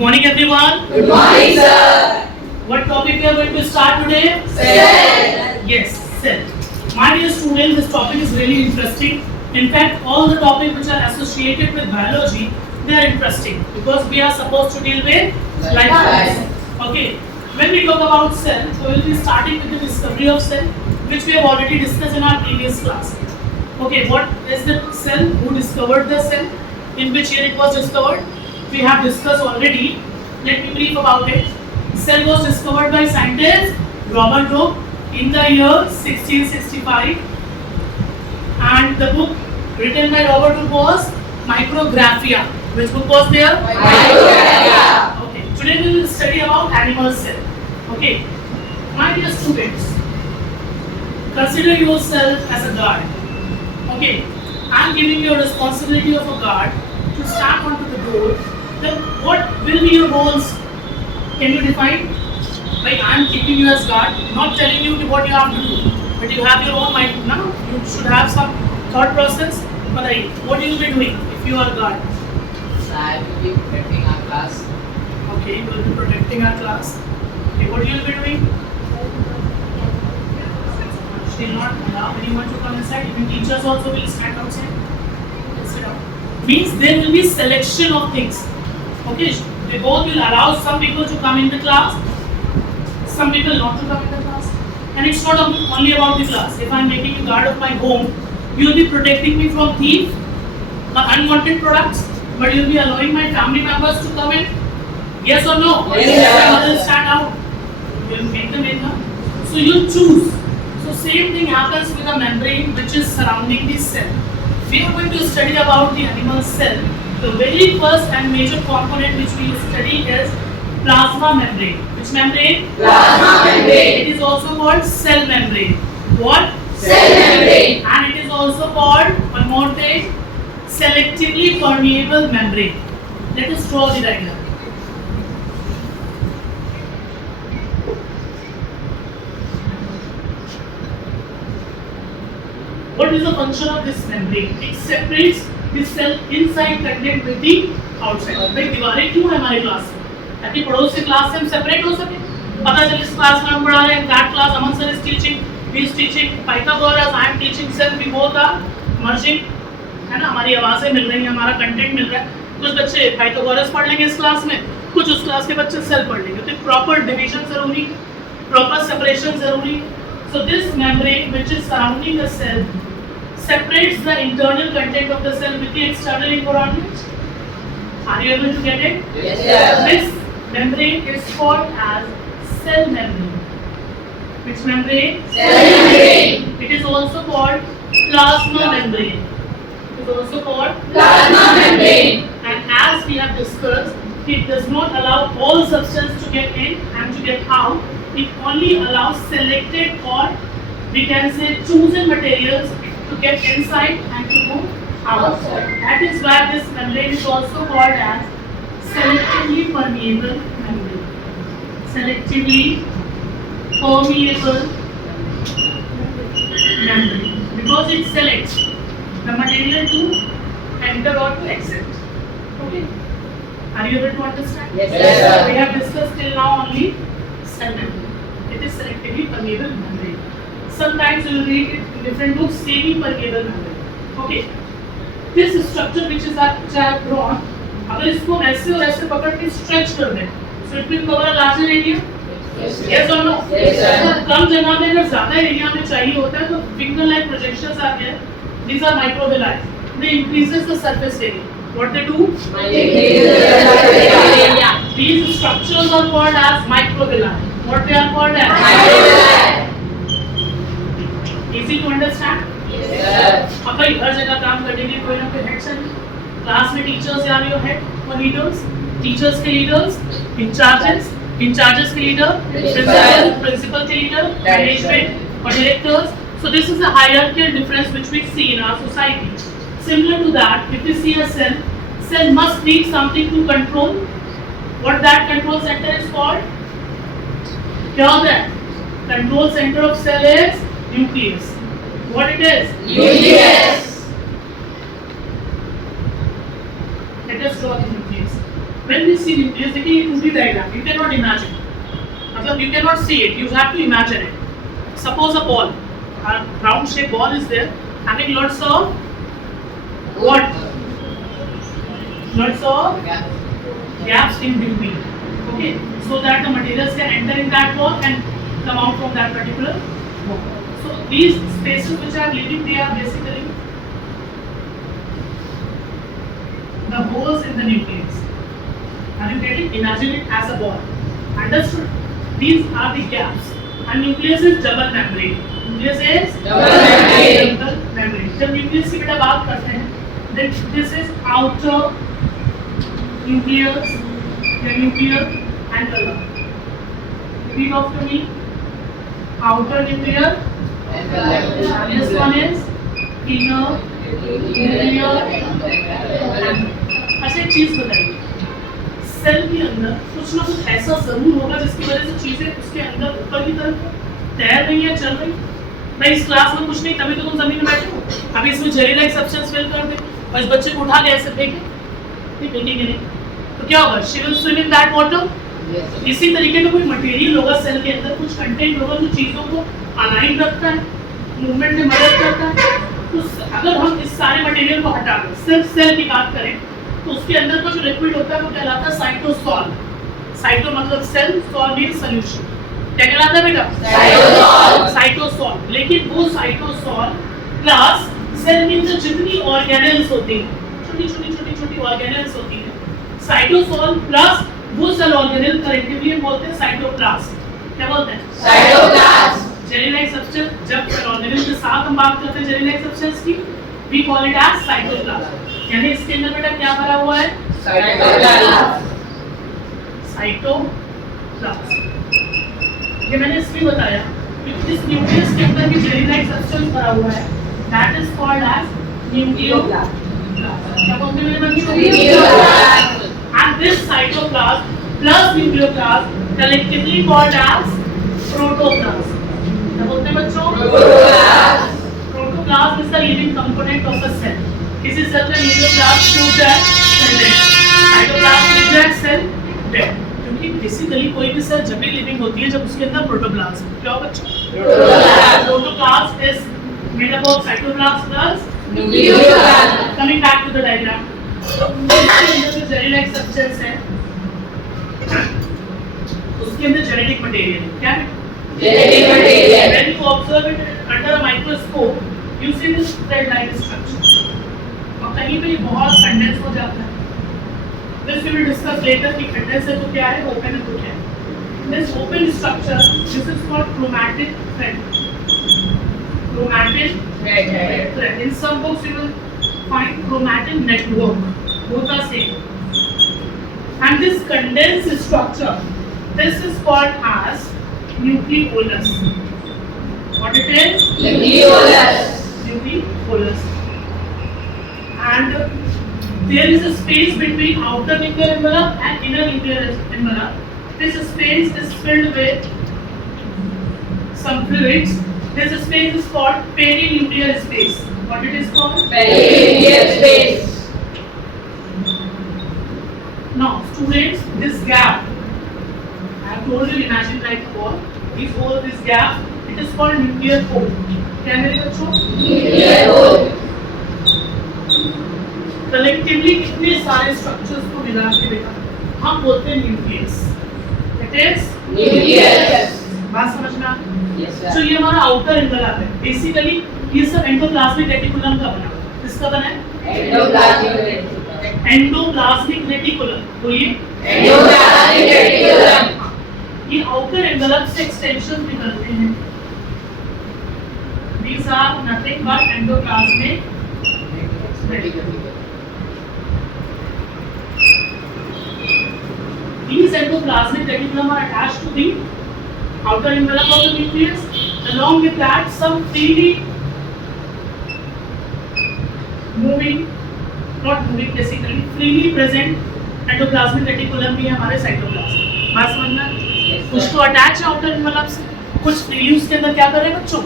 morning everyone. Good morning, sir. What topic we are going to start today? Cell. Yes, cell. My dear students, this topic is really interesting. In fact, all the topics which are associated with biology, they are interesting because we are supposed to deal with life science. Okay. When we talk about cell, we will be starting with the discovery of cell, which we have already discussed in our previous class. Okay, what is the cell? Who discovered the cell? In which year it was discovered? We have discussed already. Let me brief about it. Cell was discovered by scientist Robert Koch in the year 1665, and the book written by Robert Koch was Micrographia. Which book was there? Micrographia. Okay. Today we will study about animal cell. Okay. My dear students, consider yourself as a guard. Okay. I am giving you a responsibility of a guard to stand onto the door. Then what will be your roles? Can you define? Like I am keeping you as guard, not telling you what you have to do, but you have your own mind. Now you should have some thought process. But what you will be doing if you are guard? I will be protecting our class. Okay, you will be protecting our class. Okay, what you will be doing? She will not allow anyone to come inside. Even teachers also will stand outside. Sit down. Means there will be selection of things. Okay, they both will allow some people to come in the class, some people not to come in the class. And it's not only about the class. If I am making you guard of my home, you will be protecting me from thief, unwanted products, but you will be allowing my family members to come in. Yes or no? Yes. Will stand out. You will make them in. So you choose. So same thing happens with a membrane which is surrounding the cell. We are going to study about the animal cell. The very first and major component which we study is plasma membrane. Which membrane? Plasma membrane. It is also called cell membrane. What? Cell membrane. And it is also called, one more thing, selectively permeable membrane. Let us draw the diagram. What is the function of this membrane? It separates the cell inside content with the outside. भाई दीवारें क्यों है हमारे class में? ताकि पड़ोस से class से हम सेपरेट हो सके. पता चले इस क्लास में हम पढ़ा रहे हैं, that class Aman sir is teaching, he is teaching Pythagoras, I am teaching cell, we both are merging. है ना, हमारी आवाजें मिल रही हैं, हमारा कंटेंट मिल रहा है. कुछ बच्चे Pythagoras पढ़ लेंगे इस क्लास में, कुछ उस क्लास के बच्चे सेल पढ़ लेंगे. तो प्रॉपर डिवीजन जरूरी, प्रॉपर सेपरेशन जरूरी. So this membrane which is surrounding the cell separates the internal content of the cell with the external environment. Are you able to get it? Yes, sir. This membrane is called as cell membrane. Which membrane? Cell membrane. It is also called plasma membrane. It is also called Plasma membrane. And as we have discussed, it does not allow all substance to get in and to get out. It only allows selected or we can say chosen materials to get inside and to go outside. That is why this membrane is also called as selectively permeable membrane. Selectively permeable membrane. Because it selects the material to enter or to exit. Okay. Are you able to understand? Yes, sir. We have discussed till now only cell membrane. It is selectively permeable membrane. Sometimes you will read it in different books, semi-permeable membrane. Okay. This structure which is which I have drawn, अगर इसको ऐसे और ऐसे पकड़ के stretch कर दें, so it will cover a larger area. Yes or no? Yes, sir. कम जगह में अगर ज़्यादा एरिया में चाहिए होता है तो finger-like projections are there. These are microvilli. They increases the surface area. What they do? These structures are called as microvilli. What they are called as? Microvilli. Easy to understand? Yes, sir. अब भाई हर जगह काम करने के लिए कोई ना कोई हेड चाहिए. क्लास में टीचर्स आर योर हेड और लीडर्स. टीचर्स के लीडर्स, इंचार्जेस, इंचार्जेस के लीडर, प्रिंसिपल, प्रिंसिपल के लीडर, मैनेजमेंट और directors. So this is a hierarchical difference which we see in our society. Similar to that, if you see a cell, cell must need something to control. What that control center is called? Hear that. Control center of cell is nucleus. What it is? Nucleus. Let us draw the nucleus. When we see nucleus, देखिए ये 2D diagram, you cannot imagine. मतलब you cannot see it, you have to imagine it. Suppose a ball, a round shaped ball is there, having lots of what? Lots of gaps in between. Okay, so that the materials can enter in that ball and come out from that particular ball. So these spaces which are leaving, they are basically the holes in the nucleus. Are you getting? Imagine it as a ball. Understood? These are the gaps. And nucleus is double membrane. Nucleus is Double membrane. double membrane. जब nucleus की बेटा बात करते हैं, then this is outer nucleus, the nuclear envelope. Repeat after me. Outer nuclear. This one is inner nuclear envelope. अच्छा एक चीज बताइए, सेल के अंदर कुछ ना कुछ ऐसा जरूर होगा जिसकी वजह से चीजें उसके अंदर ऊपर की तरफ तैर रही है, चल रही। भाई इस क्लास में कुछ नहीं, तभी तो तुम जमीन में बैठे हो। अभी इसमें जेली लाइक सब्सटेंस फिल कर दे और इस बच्चे को उठा के ऐसे फेंके, फेंकेंगे नहीं तो क्या होगा? She will swim in that water. इसी तरीके का कोई मटेरियल होगा सेल के अंदर, कुछ कंटेंट होगा जो चीजों को अलाइन रखता है, मूवमेंट में मदद करता है। तो अगर हम इस सारे मटेरियल को हटा दें, सिर्फ सेल की बात करें, तो उसके अंदर का जो लिक्विड होता है वो कहलाता है साइटोसॉल। साइटो मतलब सेल, सॉल मींस सॉल्यूशन। क्या कहलाता है बेटा? साइटोसॉल। साइटोसॉल। लेकिन वो साइटोसॉल प्लस सेल के अंदर जितनी ऑर्गेनेल्स होती हैं, छोटी ऑर्गेनेल्स होती हैं, साइटोसॉल प्लस वो सेल ऑर्गेनेल कलेक्टिवली हम बोलते हैं साइटोप्लाज्म। क्या बोलते हैं? साइटोप्लाज्म। जेली लाइक सब्सटेंस, जब सेल ऑर्गेनेल के साथ हम बात करते हैं जेली लाइक सब्सटेंस की, we call it as cytoplasm. यानी इसके अंदर बेटा क्या भरा हुआ है? साइटोप्लाज्म। साइटोप्लाज्म। ये मैंने इसलिए बताया क्योंकि इस न्यूक्लियस के अंदर भी जेली लाइक सब्सटेंस भरा हुआ है, that is called as nucleoplasm. क्या बोलते हैं मेरे बच्चों? Nucleoplasm. And this cytoplasm plus nucleoplasm collectively called as protoplasm. क्या बोलते हैं बच्चों? Protoplasm. Protoplasm is the living component of a cell. किसी सेल का न्यूक्लियोप्लाज्म टूट जाए, सेल डेड। साइटोप्लाज्म टूट जाए, सेल डेड। क्योंकि बेसिकली कोई भी सेल जब भी लिविंग होती है जब उसके अंदर प्रोटोप्लाज्म, क्या हो बच्चों? Protoplasm. Protoplasm is made up of cytoplasm plus nucleoplasm. coming back to the diagram. इसके अंदर जो जेली लाइक सब्सटेंस है उसके अंदर जेनेटिक मटेरियल है। क्या है? Genetic material. When you observe it under a microscope, you see this thread-like structure. और कहीं पे ये बहुत कंडेंस हो जाता है। This we will discuss later कि कंडेंस है तो क्या है, ओपन है तो क्या है। This open structure, this is called chromatin thread. Chromatin thread. In some books you will find chromatin network. Both are same. And this condensed structure, this is called as nucleolus. What it is? Nucleolus. Nucleolus. And there is a space between outer nuclear envelope and inner nuclear envelope. This space is filled with some fluids. This space is called perinuclear space. What it is called? Perinuclear space। Now, students, this gap, I have told you, imagine like a ball. This hole, this gap, it is called nuclear hole. क्या है मेरे बच्चों? Nuclear whole. Collectively इतने सारे structures को मिला के बेटा हम बोलते हैं न्यूक्लियस। It is nucleus. बात समझ में आ गई? यस तो सर। ये हमारा आउटर एनवेलप है। बेसिकली ये सब एंडोप्लाज्मिक रेटिकुलम का बना हुआ है। किसका बना है? एंडोप्लाज्मिक। Endoplasmic reticulum. तो ये एंडोप्लाज्मिक रेटिकुलम। ये आउटर एनवेलप से एक्सटेंशन निकलते हैं। These are nothing but endoplasmic reticulum. These endoplasmic reticulum are attached to the outer envelope of the nucleus. Along with that, some freely moving, not moving basically, freely present endoplasmic reticulum भी है हमारे cytoplasm. बात समझना? कुछ तो attach है outer envelope से, कुछ फ्रीली उसके अंदर क्या कर रहे हैं बच्चों?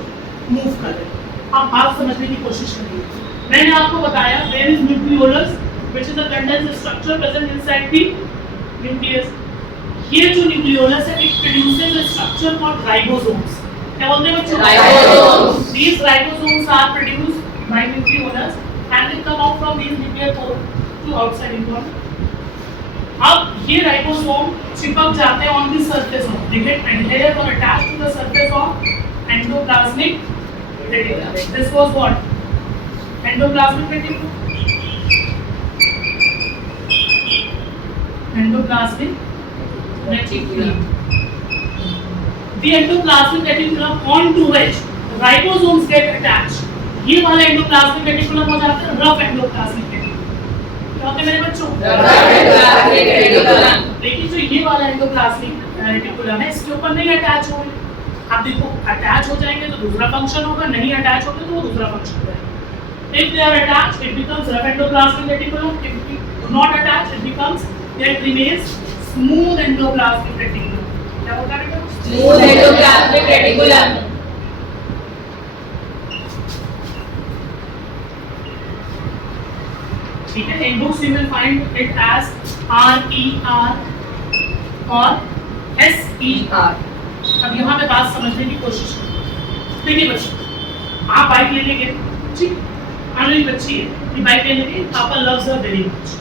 मूव कर रहे हैं। आप बात समझने की कोशिश करिए। मैंने आपको बताया there is nucleolus which is a condensed structure present inside the nucleus. ये जो न्यूक्लियोलस है it produces a structure called ribosomes. क्या बोलते हैं बच्चों? Ribosomes. These ribosomes are produced by nucleolus and they come out from these nuclear pore to outside environment. अब ये ribosome चिपक जाते हैं on the surface of, they get adhered or attached to the surface of endoplasmic reticulum. This was what? Endoplasmic reticulum. Endoplasmic reticulum. The endoplasmic reticulum onto which ribosomes get attached. ये वाला endoplasmic reticulum हो जाता है rough endoplasmic reticulum. क्या होते हैं मेरे बच्चों? Rubber endoplasmic reticulum. लेकिन जो ये वाला एंडोप्लाज्मिक रेटिकुलम है इसके ऊपर नहीं अटैच होंगे। आप देखो अटैच हो जाएंगे तो दूसरा फंक्शन होगा, नहीं अटैच होंगे तो वो दूसरा फंक्शन करेगा। If they are attached, it becomes rough endoplasmic reticulum. If they do not attach, it becomes it remains smooth endoplasmic reticulum. क्या होता है बेटा? Smooth endoplasmic reticulum. ठीक है, in books you will find it as RER और SER। अब यहाँ पे बात समझने की कोशिश करें। देखिए बच्चों, आप बाइक लेने गए, ठीक, मेरी बच्ची है, ये बाइक लेने गई, पापा loves her very much।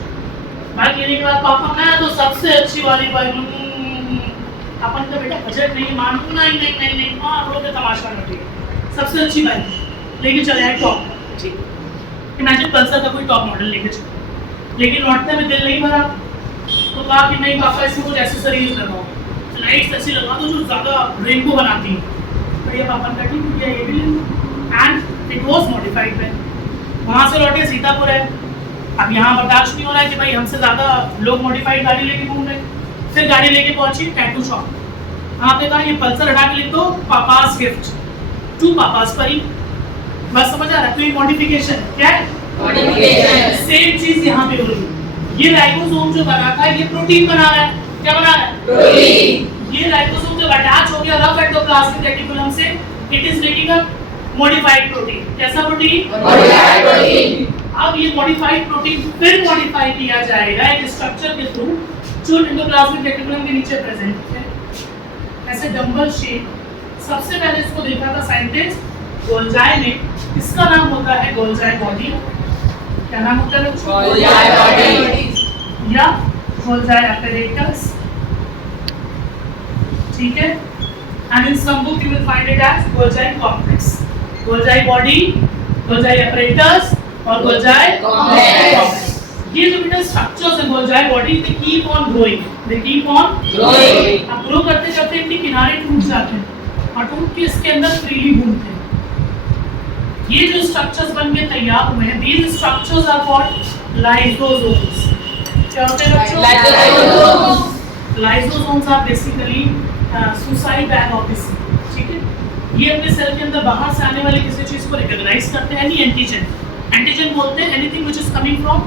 Bike लेने के बाद पापा मैं तो सबसे अच्छी वाली बाइक लूँगा, अपन का बेटा बजट नहीं मान, नहीं नहीं नहीं नहीं हाँ रोके तमाशा न ठीक, सबसे अच्छी बाइक लेके चले आए टॉप, ठीक। इमेजिन पल्सर का कोई टॉप मॉडल लेके चले, लेकिन लौटने में दिल नहीं भरा तो कहा कि नहीं पापा इसमें कुछ एक्सेसरीज लगाओ, लाइट्स ऐसी लगा दो जो ज़्यादा रेनबो बनाती हैं। बढ़िया पापा ने कहा ठीक है ये भी ले लो, एंड इट वॉज मॉडिफाइड है। वहाँ से लौटे सीतापुर है, अब यहाँ बर्दाश्त नहीं हो रहा है कि भाई हमसे ज़्यादा लोग मॉडिफाइड गाड़ी लेके घूम रहे हैं। फिर गाड़ी लेके पहुँची टैटू शॉप, वहाँ पे कहा ये पल्सर हटा के लिख दो पापास गिफ्ट टू पापास परी। बस समझ आ रहा है? तो ये मॉडिफिकेशन है, क्या है? Modification. सेम चीज यहाँ पे हो रही है। ये राइबोसोम जो बनाता है ये प्रोटीन बना रहा है, क्या बना रहा है? Protein. ये राइबोसोम जब अटैच हो गया रफ एंडोप्लाज्मिक रेटिकुलम से, it is making a modified protein. कैसा प्रोटीन? Modified protein. अब ये मॉडिफाइड प्रोटीन फिर मॉडिफाई किया जाएगा एक स्ट्रक्चर के थ्रू जो एंडोप्लाज्मिक रेटिकुलम के नीचे प्रेजेंट है, ऐसे डंबल शेप। सबसे पहले इसको देखा था साइंटिस्ट गोल्जाई ने, इसका नाम होता है गोल्जाई बॉडी। क्या नाम होता है बच्चों? Golgi body. या गोल्जाई apparatus, ठीक है। And in some book you will find it as Golgi complex, Golgi body, Golgi apparatus और Golgi Complex. ये जो बेटा स्ट्रक्चर्स हैं Golgi body, they keep on growing, they keep on Growing. अब grow करते करते इनके किनारे टूट जाते हैं और टूट के इसके अंदर फ्रीली घूमते हैं। ये जो स्ट्रक्चर्स बन के तैयार हुए हैं, these structures are called lysosomes। क्या होते हैं बच्चों? Lysosomes. Lysosomes are basically suicide bag of the cell, ठीक है। ये अपने सेल के अंदर बाहर से आने वाली किसी चीज को रिकॉग्नाइज करते हैं, एनी एंटीजन, एंटीजन बोलते हैं anything which is coming from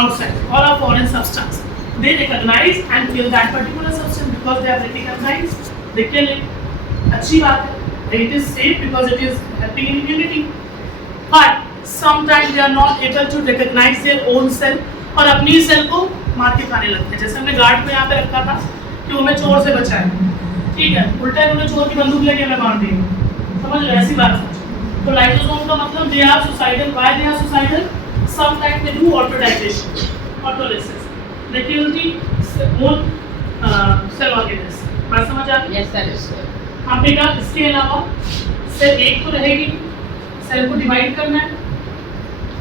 outside or a foreign substance, they recognize and kill that particular substance because they are recognized, they kill it। अच्छी बात है, it is safe because it is helping in immunity, but sometimes they are not able to recognize their own cell और अपनी cell को मार के खाने लगते हैं। जैसे हमने गार्ड को यहाँ पे रखा था कि वो हमें चोर से बचाए, ठीक है, उल्टा उन्होंने चोर की बंदूक लेके हमें मार दी, समझ लो ऐसी बात है। तो लाइसोसोम का मतलब they are suicidal, why they are suicidal? Sometimes they do autodigestion, autolysis, they kill the own cell organelles। बात समझ आ गई? Yes sir. अब बेटा इसके अलावा सेल एक तो रहेगी, सेल को डिवाइड करना है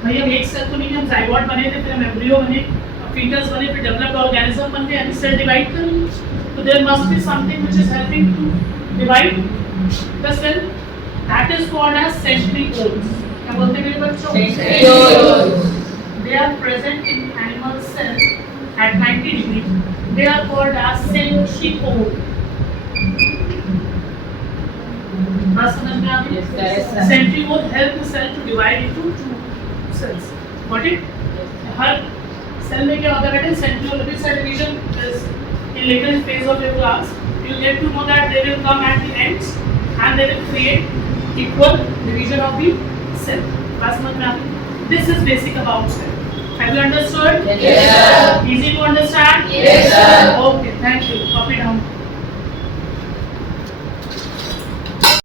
भाई। अब एक सेल तो नहीं, हम जाइगोट बने थे, फिर हम एम्ब्रियो बने, फीटस बने, फिर डेवलप्ड ऑर्गेनिज्म बन गए, अभी सेल डिवाइड करेंगे तो there must be something which is helping to divide the cell, that is called as centrioles. क्या बोलते हैं मेरे बच्चों? Centrioles. They are present in animal cell at 90 degree, they are called as centriole. बात समझ में आ गई? Yes sir. Yes sir. Centriole help the cell to divide into two cells. Got it? हर सेल में क्या होता है बेटा? Centriole with cell division is in later phase of your class. You get to know that they will come at the ends and they will create equal division of the cell. बात समझ में आ गई? This is basic about cell. Have you understood? Yes, sir. Easy to understand? Yes, sir. Okay, thank you. Copy down.